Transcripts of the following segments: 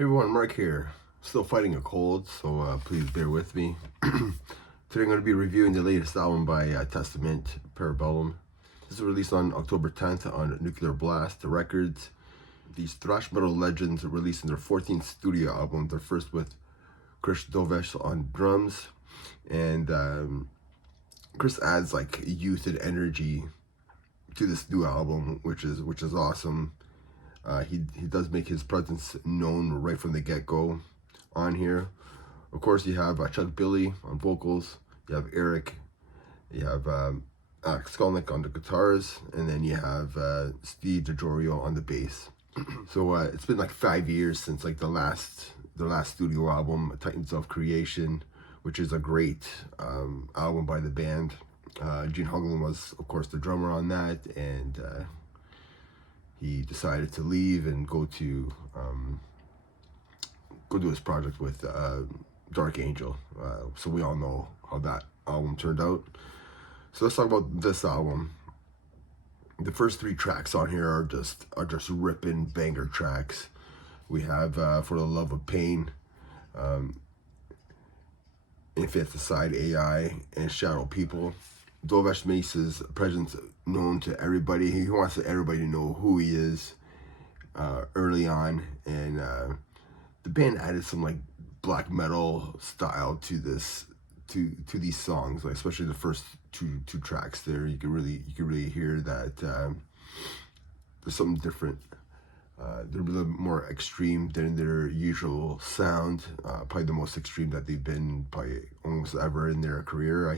Hey everyone, Mark here. Still fighting a cold, so please bear with me. Today I'm going to be reviewing the latest album by Testament, Para Bellum. This is released on October 10th on Nuclear Blast Records. These thrash metal legends are releasing their 14th studio album, their first with Chris on drums. And Chris adds like youth and energy to this new album, which is awesome. He does make his presence known right from the get-go on here. Of course, you have Chuck Billy on vocals, you have Eric, you have Alex Skolnick on the guitars, and then you have Steve DiGiorio on the bass. So it's been like 5 years since like the last studio album, Titans of Creation, which is a great album by the band. Gene Hoglan was, of course, the drummer on that, and he decided to leave and go do his project with Dark Angel. So we all know how that album turned out. So let's talk about this album. The first 3 tracks on here are just ripping banger tracks. We have For the Love of Pain, Infanticide AI, and Shadow People. Dovesh makes his presence known to everybody. He wants everybody to know who he is early on, and the band added some like black metal style to these songs, like especially the first two tracks. There, you can really hear that there's something different. They're a little more extreme than their usual sound. Probably the most extreme that they've been probably almost ever in their career.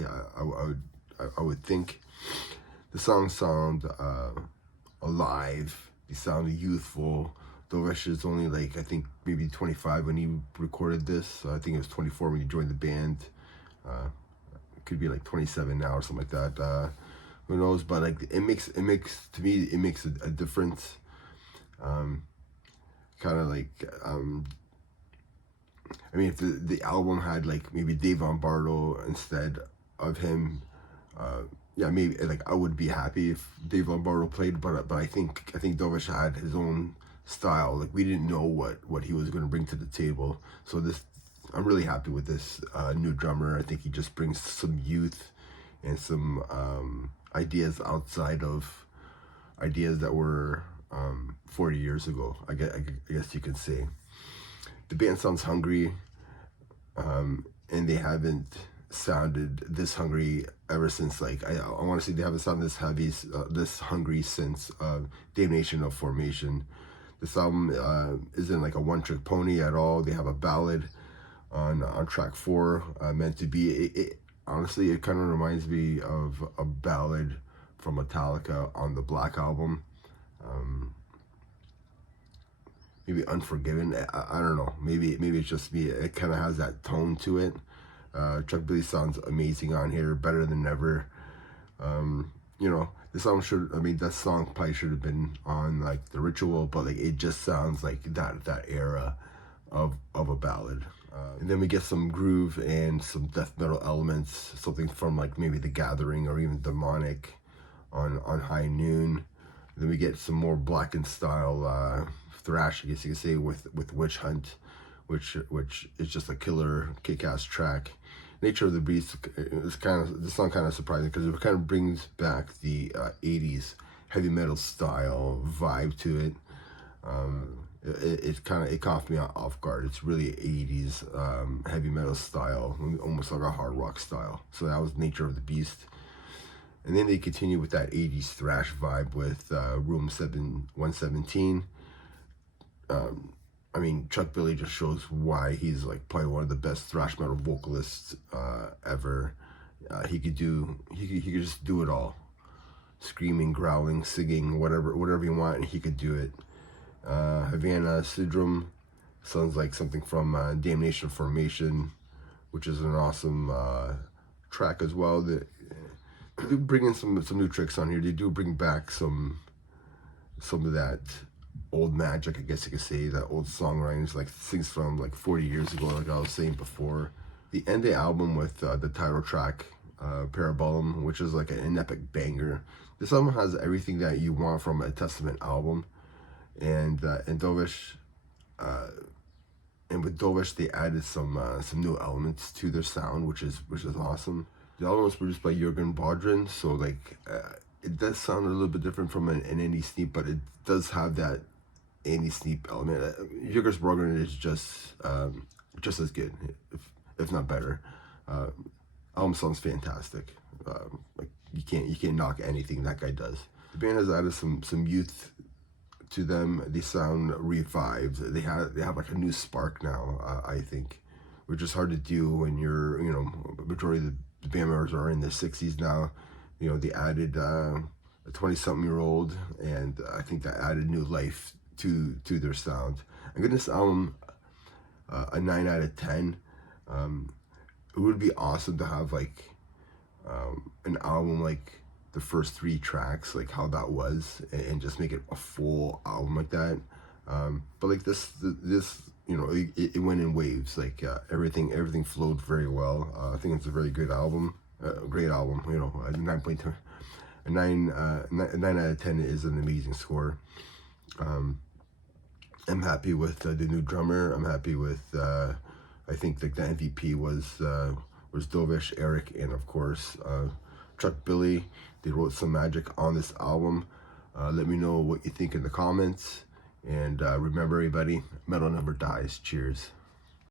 I would think. The songs sound alive. They sound youthful. Dovesh is only like, I think maybe 25 when he recorded this. I think it was 24 when he joined the band. It could be like 27 now or something like that. Who knows? But like it makes to me it makes a difference. Kind of like I mean, if the album had like maybe Dave Lombardo instead of him. Yeah, maybe like I would be happy if Dave Lombardo played, but I think Dovesh had his own style. Like we didn't know what he was going to bring to the table. So I'm really happy with this new drummer. I think he just brings some youth and some ideas outside of ideas that were 40 years ago. I guess you could say. The band sounds hungry, and they haven't sounded this hungry ever since, like I want to say they haven't sounded this hungry since Damnation of Formation. This album isn't like a one-trick pony at all. They have a ballad on track 4, Meant to Be. It honestly, it kind of reminds me of a ballad from Metallica on the Black album. Maybe Unforgiven. I don't know. Maybe it's just me. It kind of has that tone to it. Chuck Billy sounds amazing on here, better than ever. You know, this song that song probably should have been on like The Ritual, but like it just sounds like that era of a ballad. And then we get some groove and some death metal elements, something from like maybe The Gathering or even Demonic on High Noon. Then we get some more blackened style thrash, I guess you could say, with Witch Hunt, which is just a killer kick-ass track. Nature of the Beast is this song kind of surprising because it kind of brings back the 80s heavy metal style vibe to it. It caught me off guard. It's really 80s heavy metal style, almost like a hard rock style. So that was Nature of the Beast. And then they continue with that 80s thrash vibe with Room 117. I mean, Chuck Billy just shows why he's like probably one of the best thrash metal vocalists ever. He could just do it all, screaming, growling, singing, whatever you want, and he could do it. Havana Syndrome sounds like something from Damnation of Formation, which is an awesome track as well. They do bring in some new tricks on here. They do bring back some of that old magic, I guess you could say, that old songwriters, like things from like 40 years ago, like I was saying before. They end the album with the title track, Para Bellum, which is like an epic banger. This album has everything that you want from a Testament album, and Dovesh And with Thrash, they added some new elements to their sound, which is awesome. The album was produced by Jürgen Bodrin, so like it does sound a little bit different from an Andy Sneap, but it does have that Andy Sneap element. Jürgen Bodrin is just as good, if not better. Album sounds fantastic. Like you can't knock anything that guy does. The band has added some youth to them. They sound revived. They have like a new spark now. I think, which is hard to do when you're majority of the band members are in their 60s now. They added a 20-something-year-old, and I think that added new life to their sound. I give this album a 9 out of 10. It would be awesome to have like an album like the first 3 tracks, like how that was, and just make it a full album like that. But like this it went in waves. Like everything flowed very well. I think it's a very good album, great album. A 9.2, a 9 out of 10 is an amazing score. I'm happy with the new drummer. I'm happy with I think like the MVP was Thrash, Eric, and of course Chuck Billy. They wrote some magic on this album. Let me know what you think in the comments. And remember, everybody, metal never dies. Cheers.